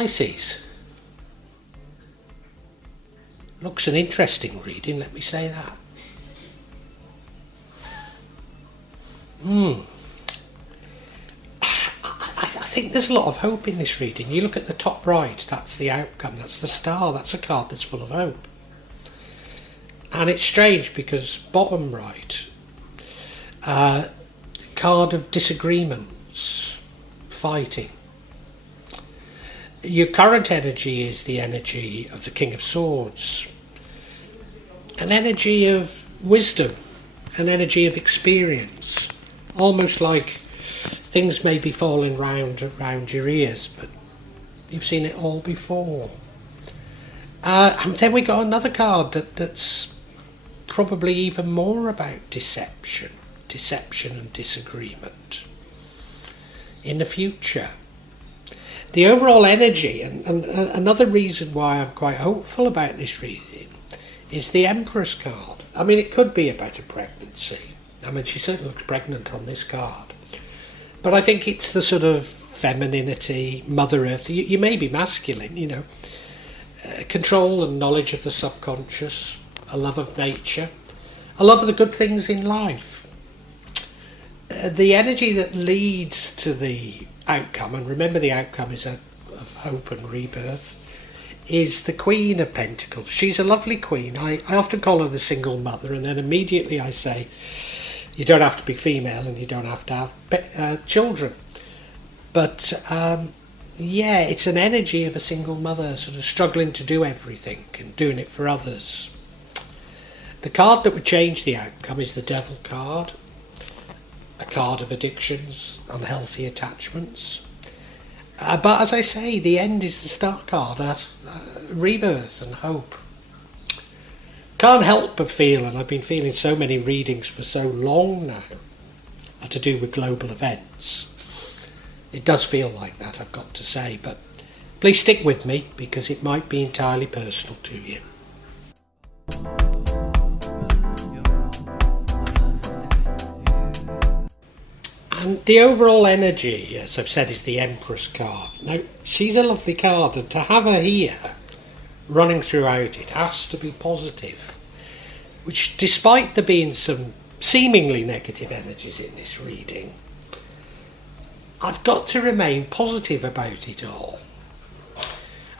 Pisces. Looks an interesting reading, let me say that. I think there's a lot of hope in this reading. You look at the top right, that's the outcome, that's the star, that's a card that's full of hope. And it's strange because bottom right, card of disagreements, fighting. Your current energy is the energy of the King of Swords, an energy of wisdom, an energy of experience, almost like things may be falling round your ears, but you've seen it all before. And then we got another card that's probably even more about deception and disagreement in the future. The overall energy, and another reason why I'm quite hopeful about this reading, is the Empress card. I mean, it could be about a pregnancy. I mean, she certainly looks pregnant on this card. But I think it's the sort of femininity, Mother Earth. You may be masculine, you know. Control and knowledge of the subconscious, a love of nature, a love of the good things in life. The energy that leads to the outcome, and remember the outcome is of hope and rebirth, is the Queen of Pentacles. She's a lovely queen. I often call her the single mother, and then immediately I say, you don't have to be female and you don't have to have children. But yeah, it's an energy of a single mother sort of struggling to do everything and doing it for others. The card that would change the outcome is the Devil card, a card of addictions, unhealthy attachments. But as I say, the end is the Star card, rebirth and hope. Can't help but feel, and I've been feeling so many readings for so long now, are to do with global events. It does feel like that, I've got to say, but please stick with me because it might be entirely personal to you. And the overall energy, as I've said, is the Empress card. Now, she's a lovely card, and to have her here running throughout it has to be positive, which, despite there being some seemingly negative energies in this reading, I've got to remain positive about it all.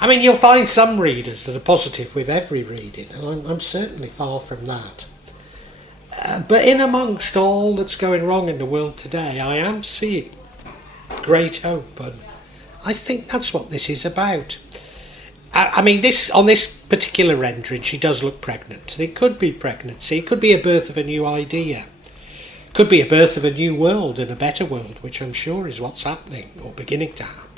I mean, you'll find some readers that are positive with every reading, and I'm certainly far from that. But in amongst all that's going wrong in the world today, I am seeing great hope, and I think that's what this is about. I mean, on this particular rendering, she does look pregnant. And it could be pregnancy, it could be a birth of a new idea, it could be a birth of a new world and a better world, which I'm sure is what's happening or beginning to happen.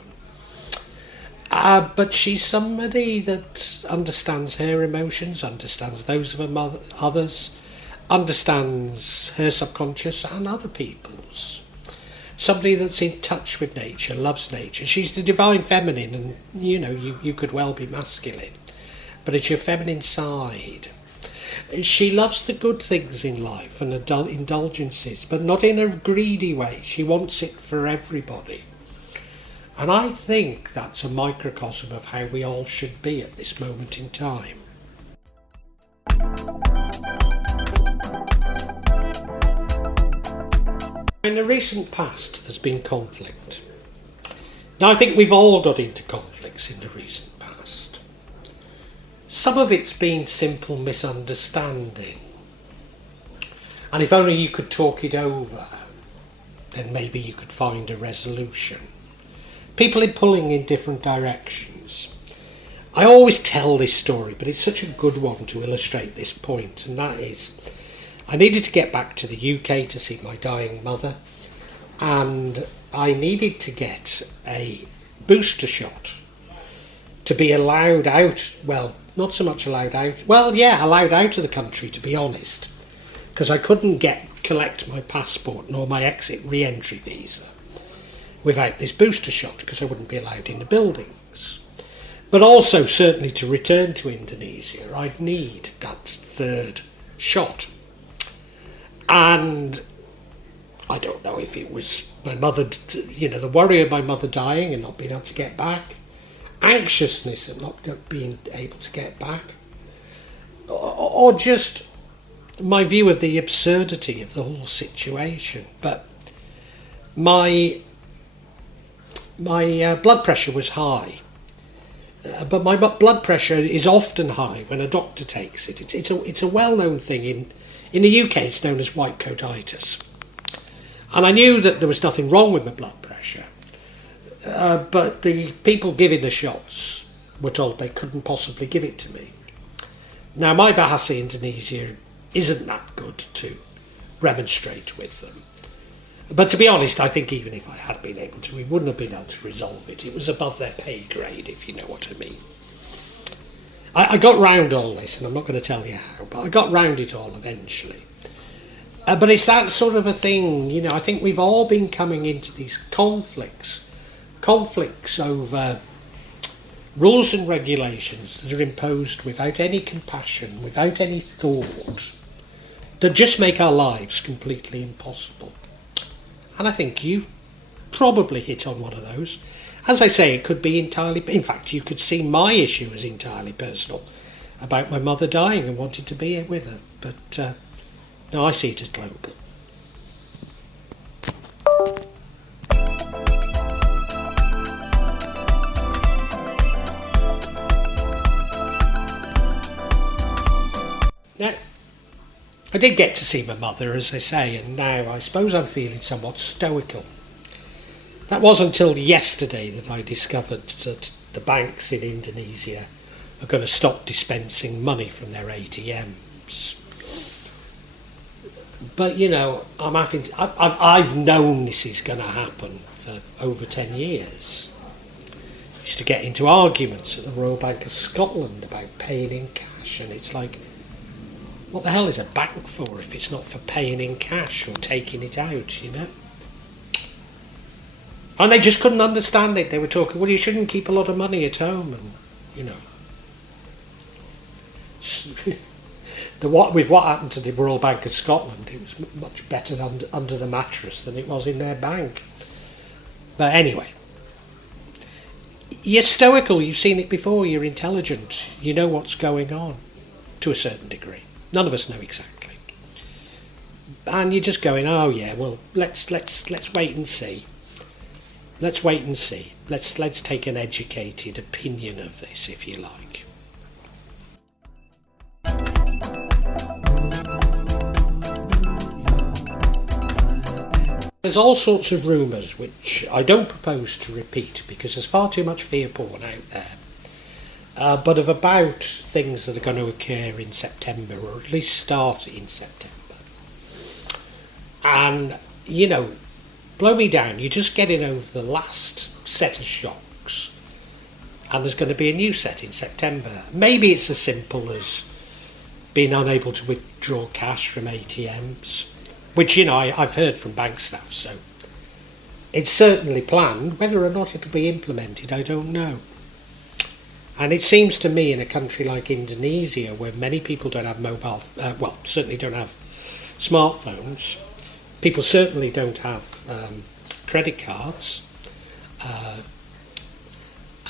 But she's somebody that understands her emotions, understands those of others, understands her subconscious and other people's. Somebody that's in touch with nature, loves nature. She's the divine feminine, and you know, you could well be masculine, but it's your feminine side. She loves the good things in life and indulgences, but not in a greedy way. She wants it for everybody. And I think that's a microcosm of how we all should be at this moment in time. In the recent past, there's been conflict. Now, I think we've all got into conflicts in the recent past. Some of it's been simple misunderstanding. And if only you could talk it over, then maybe you could find a resolution. People are pulling in different directions. I always tell this story, but it's such a good one to illustrate this point, and that is, I needed to get back to the UK to see my dying mother, and I needed to get a booster shot to be allowed out, well, not so much allowed out, well, yeah, allowed out of the country, to be honest, because I couldn't collect my passport nor my exit re-entry visa without this booster shot, because I wouldn't be allowed in the buildings. But also, certainly to return to Indonesia, I'd need that third shot. And I don't know if it was my mother, you know, the worry of my mother dying and not being able to get back, anxiousness at not being able to get back, or just my view of the absurdity of the whole situation. But my blood pressure was high. But my blood pressure is often high when a doctor takes it. It's a well-known thing in the UK. It's known as white coatitis, and I knew that there was nothing wrong with my blood pressure. But the people giving the shots were told they couldn't possibly give it to me. Now, my Bahasa Indonesia isn't that good to remonstrate with them. But to be honest, I think even if I had been able to, we wouldn't have been able to resolve it. It was above their pay grade, if you know what I mean. I got round all this, and I'm not going to tell you how, but I got round it all eventually. But it's that sort of a thing, you know, I think we've all been coming into these conflicts over rules and regulations that are imposed without any compassion, without any thought, that just make our lives completely impossible. And I think you've probably hit on one of those. As I say, it could be entirely... In fact, you could see my issue as entirely personal, about my mother dying and wanting to be with her. But no, I see it as global. Now, I did get to see my mother, as I say, and now I suppose I'm feeling somewhat stoical. That was until yesterday that I discovered that the banks in Indonesia are going to stop dispensing money from their ATMs. But, you know, I've known this is going to happen for over 10 years. I used to get into arguments at the Royal Bank of Scotland about paying in cash, and it's like, what the hell is a bank for if it's not for paying in cash or taking it out, you know? And they just couldn't understand it. They were talking, well, you shouldn't keep a lot of money at home, and, you know. With what happened to the Royal Bank of Scotland, it was much better under the mattress than it was in their bank. But anyway, you're stoical, you've seen it before, you're intelligent, you know what's going on, to a certain degree. None of us know exactly. And you're just going, oh yeah, well, let's wait and see. Let's wait and see. Let's take an educated opinion of this, if you like. There's all sorts of rumours which I don't propose to repeat because there's far too much fear porn out there. But about things that are going to occur in September, or at least start in September. And, you know, blow me down, you're just getting over the last set of shocks, and there's going to be a new set in September. Maybe it's as simple as being unable to withdraw cash from ATMs, which, you know, I've heard from bank staff, so it's certainly planned. Whether or not it'll be implemented, I don't know. And it seems to me in a country like Indonesia, where many people don't have certainly don't have smartphones, people certainly don't have credit cards,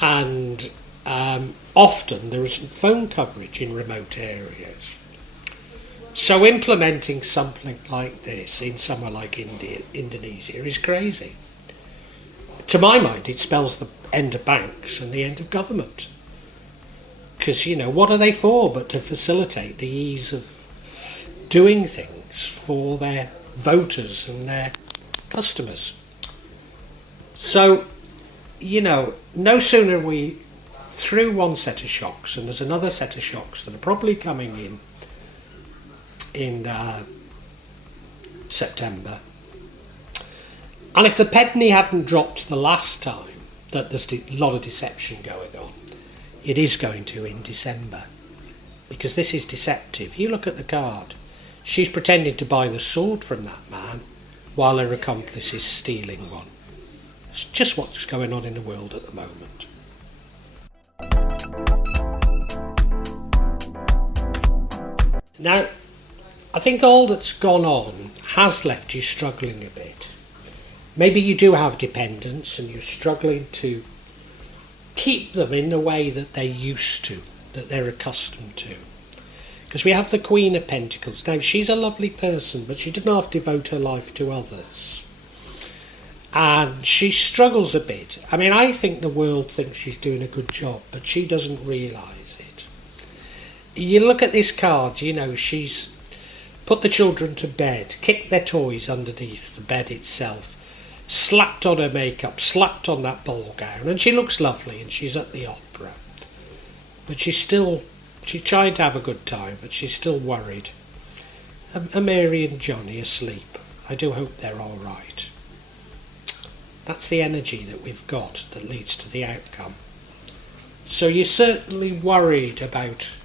and often there isn't phone coverage in remote areas. So implementing something like this in somewhere like Indonesia is crazy. To my mind, it spells the end of banks and the end of government. Because, you know, what are they for but to facilitate the ease of doing things for their voters and their customers? So, you know, no sooner are we through one set of shocks, and there's another set of shocks that are probably coming in September. And if the penny hadn't dropped the last time, that there's a lot of deception going on, it is going to in December, because this is deceptive. You look at the card, she's pretending to buy the sword from that man while her accomplice is stealing one. It's just what's going on in the world at the moment. Now, I think all that's gone on has left you struggling a bit. Maybe you do have dependents and you're struggling to keep them in the way that they're used to, that they're accustomed to. Because we have the Queen of Pentacles. Now, she's a lovely person, but she didn't have to devote her life to others. And she struggles a bit. I mean, I think the world thinks she's doing a good job, but she doesn't realise it. You look at this card, you know, she's put the children to bed, kicked their toys underneath the bed itself, slapped on her makeup, slapped on that ball gown, and she looks lovely, and she's at the opera. But she's trying to have a good time, but she's still worried. Are Mary and Johnny asleep? I do hope they're all right. That's the energy that we've got that leads to the outcome. So you're certainly worried about,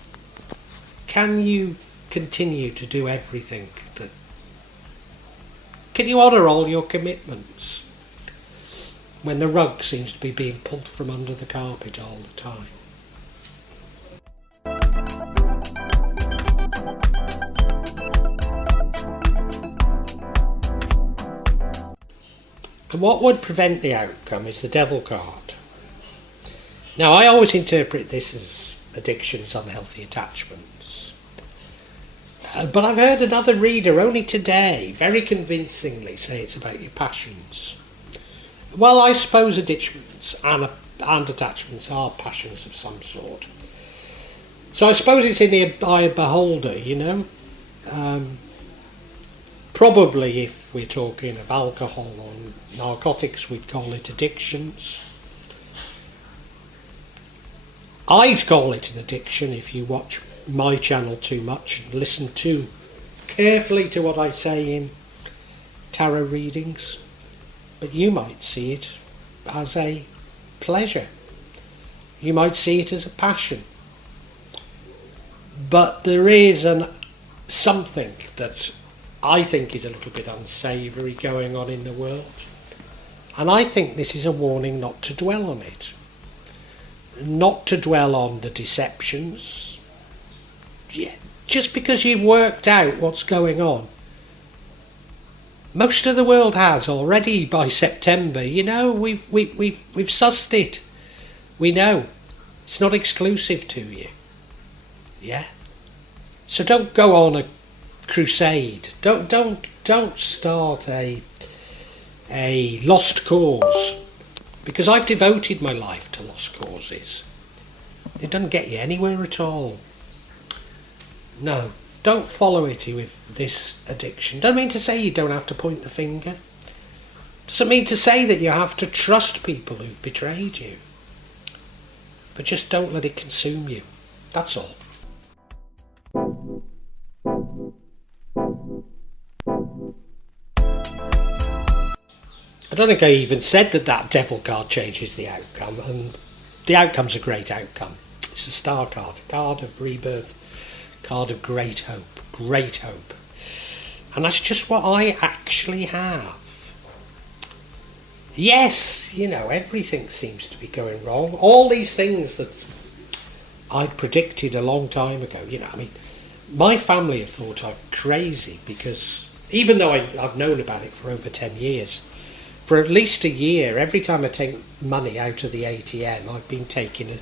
can you continue to do everything that... Can you honour all your commitments when the rug seems to be being pulled from under the carpet all the time? And what would prevent the outcome is the Devil card. Now, I always interpret this as addictions, unhealthy attachments. But I've heard another reader only today very convincingly say it's about your passions. Well, I suppose addictions and attachments are passions of some sort. So I suppose it's in the eye of the beholder, you know. Probably if we're talking of alcohol or narcotics, we'd call it addictions. I'd call it an addiction if you watch my channel too much and listen too carefully to what I say in tarot readings. But you might see it as a pleasure. You might see it as a passion. But there is something that I think is a little bit unsavoury going on in the world. And I think this is a warning not to dwell on it. Not to dwell on the deceptions. Yeah, just because you've worked out what's going on. Most of the world has already by September. You know, we've sussed it. We know. It's not exclusive to you. Yeah? So don't go on a crusade. Don't start a lost cause, because I've devoted my life to lost causes. It doesn't get you anywhere at all. No, don't follow it with this addiction. Don't mean to say you don't have to point the finger. Doesn't mean to say that you have to trust people who've betrayed you. But just don't let it consume you. That's all. I don't think I even said that Devil card changes the outcome, and the outcome's a great outcome. It's a star card, a card of rebirth, card of great hope, and that's just what I actually have. Yes, you know, everything seems to be going wrong. All these things that I'd predicted a long time ago, you know, I mean, my family have thought I'm crazy, because even though I've known about it for over 10 years, for at least a year, every time I take money out of the ATM, I've been taking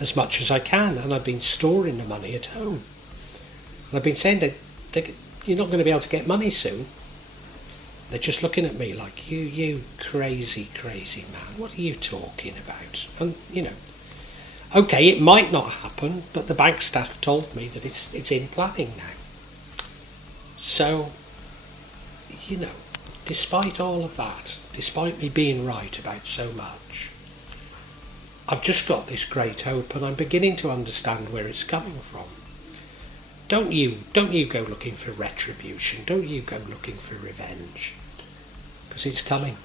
as much as I can, and I've been storing the money at home. And I've been saying that you're not going to be able to get money soon. They're just looking at me like, you crazy man, what are you talking about? And, you know, okay, it might not happen, but the bank staff told me that it's in planning now. So, you know, despite all of that, despite me being right about so much, I've just got this great hope, and I'm beginning to understand where it's coming from. Don't you go looking for retribution. Don't you go looking for revenge, because it's coming.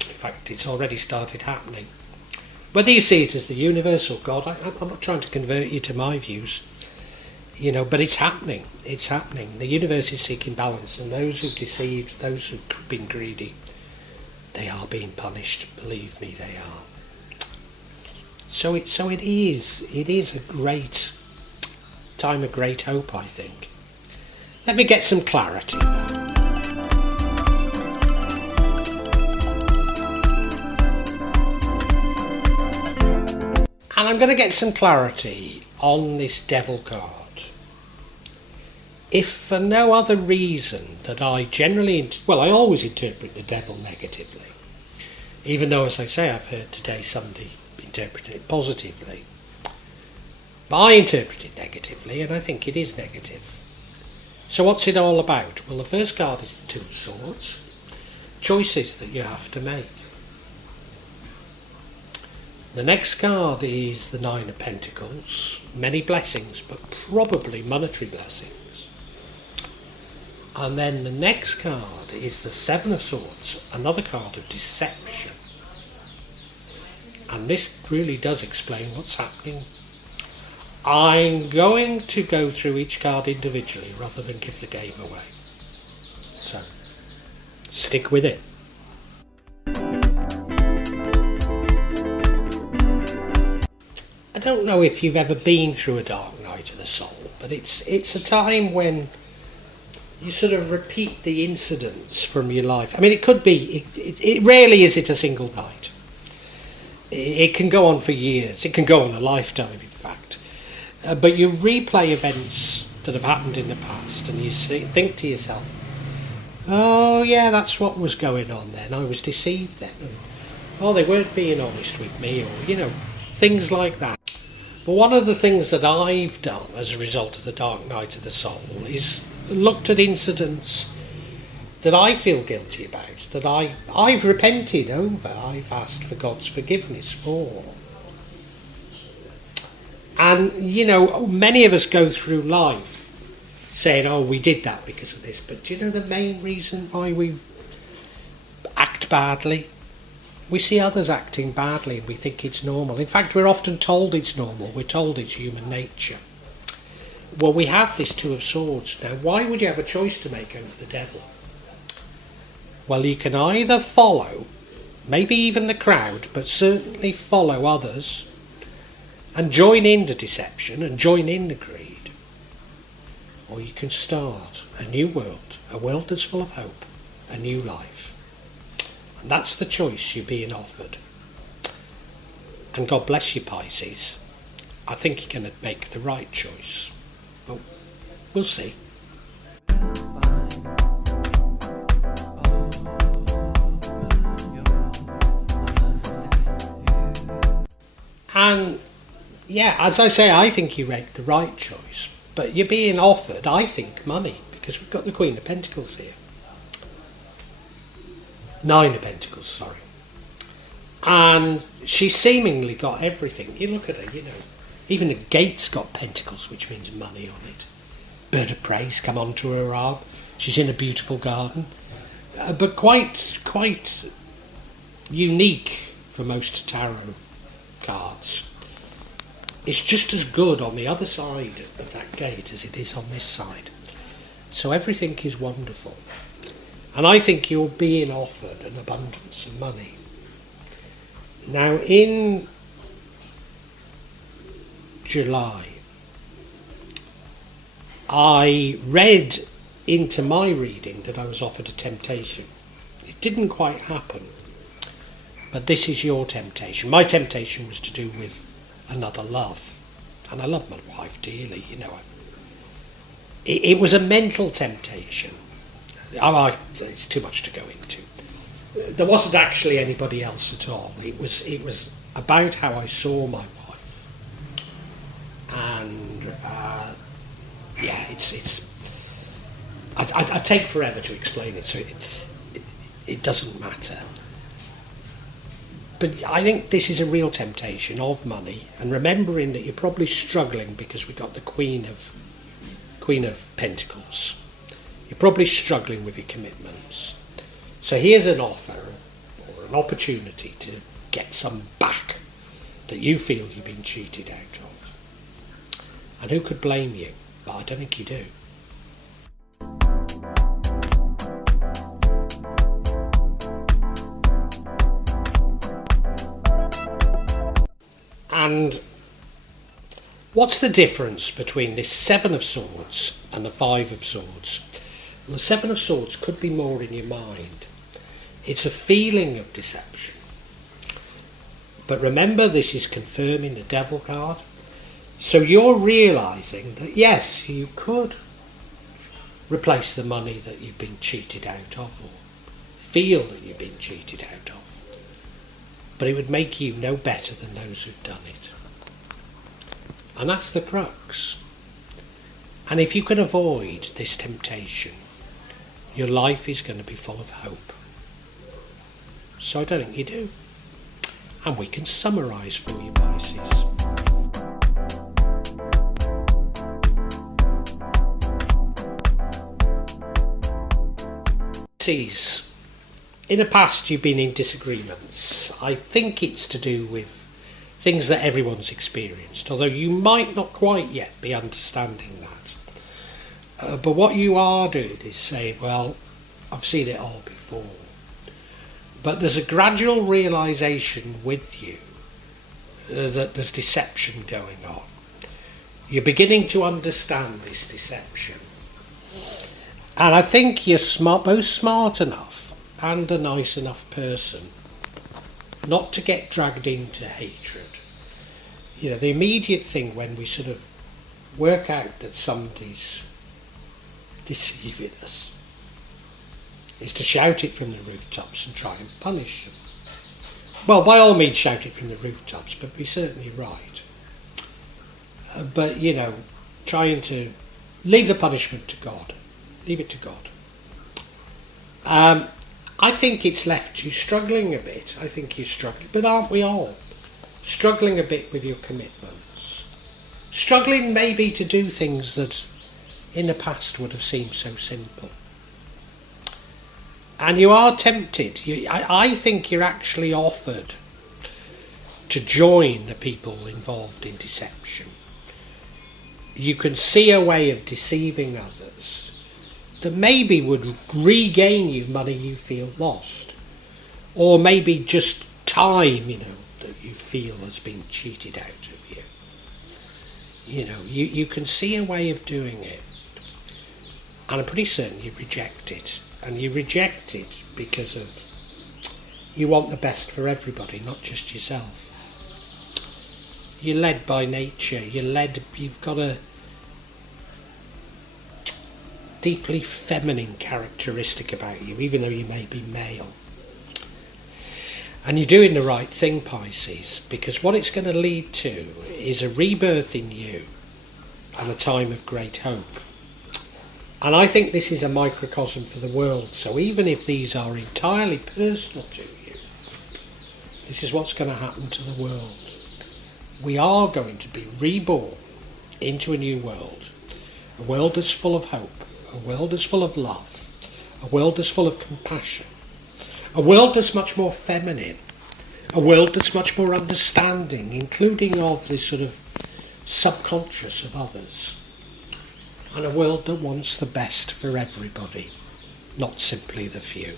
In fact, it's already started happening. Whether you see it as the universe or God, I'm not trying to convert you to my views, you know, but it's happening. It's happening. The universe is seeking balance, and those who've deceived, those who've been greedy, they are being punished. Believe me, they are. So it is a great time of great hope, I think. Let me get some clarity now. And I'm going to get some clarity on this devil card. If for no other reason that I generally, I always interpret the devil negatively. Even though, as I say, I've heard today somebody interpreting it positively. But I interpret it negatively, and I think it is negative. So what's it all about? Well, the first card is the Two of Swords. Choices that you have to make. The next card is the Nine of Pentacles. Many blessings, but probably monetary blessings. And then the next card is the Seven of Swords, another card of deception. And this really does explain what's happening. I'm going to go through each card individually rather than give the game away. So, stick with it. I don't know if you've ever been through a dark night of the soul, but it's a time when you sort of repeat the incidents from your life. I mean, it could be, it rarely is it a single night. It can go on for years. It can go on a lifetime, in fact. But you replay events that have happened in the past and you think to yourself, oh yeah, that's what was going on then. I was deceived then. Oh, they weren't being honest with me, or, things like that. But one of the things that I've done as a result of the dark night of the soul is looked at incidents that I feel guilty about, that I've repented over, I've asked for God's forgiveness for. And, many of us go through life saying, oh, we did that because of this. But do you know the main reason why we act badly? We see others acting badly and we think it's normal. In fact, we're often told it's normal. We're told it's human nature. Well, we have this Two of Swords. Now, why would you have a choice to make over the devil? Well, you can either follow, maybe even the crowd, but certainly follow others and join in the deception and join in the greed. Or you can start a new world, a world that's full of hope, a new life. And that's the choice you're being offered. And God bless you, Pisces. I think you're going to make the right choice. But we'll see. And yeah, as I say, I think you make the right choice. But you're being offered, I think, money, because we've got the Queen of Pentacles here. Nine of Pentacles, sorry. And she seemingly got everything. You look at her, even the gate's got pentacles, which means money on it. Bird of praise come onto her arm. She's in a beautiful garden. But quite unique for most tarot cards. It's just as good on the other side of that gate as it is on this side. So everything is wonderful. And I think you're being offered an abundance of money. Now, in July, I read into my reading that I was offered a temptation. It didn't quite happen, but this is your temptation. My temptation was to do with another love, and I love my wife dearly, It was a mental temptation. It's too much to go into. There wasn't actually anybody else at all. It was about how I saw my wife, and I take forever to explain it, so it doesn't matter. But I think this is a real temptation of money, and remembering that you're probably struggling because we got the Queen of Pentacles. You're probably struggling with your commitments. So here's an offer or an opportunity to get some back that you feel you've been cheated out of. And who could blame you? But I don't think you do. And what's the difference between this Seven of Swords and the Five of Swords? Well, the Seven of Swords could be more in your mind. It's a feeling of deception. But remember, this is confirming the devil card. So you're realising that yes, you could replace the money that you've been cheated out of, or feel that you've been cheated out of. But it would make you no better than those who've done it. And that's the crux. And if you can avoid this temptation, your life is going to be full of hope. So I don't think you do. And we can summarise for you, Pisces. Pisces, in the past you've been in disagreements. I think it's to do with things that everyone's experienced, although you might not quite yet be understanding that. But what you are doing is saying, well, I've seen it all before. But there's a gradual realisation with you that there's deception going on. You're beginning to understand this deception. And I think you're both smart enough and a nice enough person not to get dragged into hatred. You know, the immediate thing when we sort of work out that somebody's deceiving us is to shout it from the rooftops and try and punish them. Well, by all means shout it from the rooftops, but be certainly right. But, you know, trying to leave the punishment to God. Leave it to God. I think it's left you struggling a bit. I think you're struggling, but aren't we all? Struggling a bit with your commitments. Struggling maybe to do things that in the past would have seemed so simple. And you are tempted. I think you're actually offered to join the people involved in deception. You can see a way of deceiving others that maybe would regain you money you feel lost, or maybe just time, you know, that you feel has been cheated out of you. You know, you can see a way of doing it, and I'm pretty certain you reject it, and you reject it because of you want the best for everybody, not just yourself. You're led by nature. You've got a deeply feminine characteristic about you, even though you may be male. And you're doing the right thing, Pisces, because what it's going to lead to is a rebirth in you and a time of great hope. And I think this is a microcosm for the world. So even if these are entirely personal to you, this is what's going to happen to the world. We are going to be reborn into a new world. A world that's full of hope. A world that's full of love. A world that's full of compassion. A world that's much more feminine. A world that's much more understanding, including of this sort of subconscious of others. And a world that wants the best for everybody, not simply the few.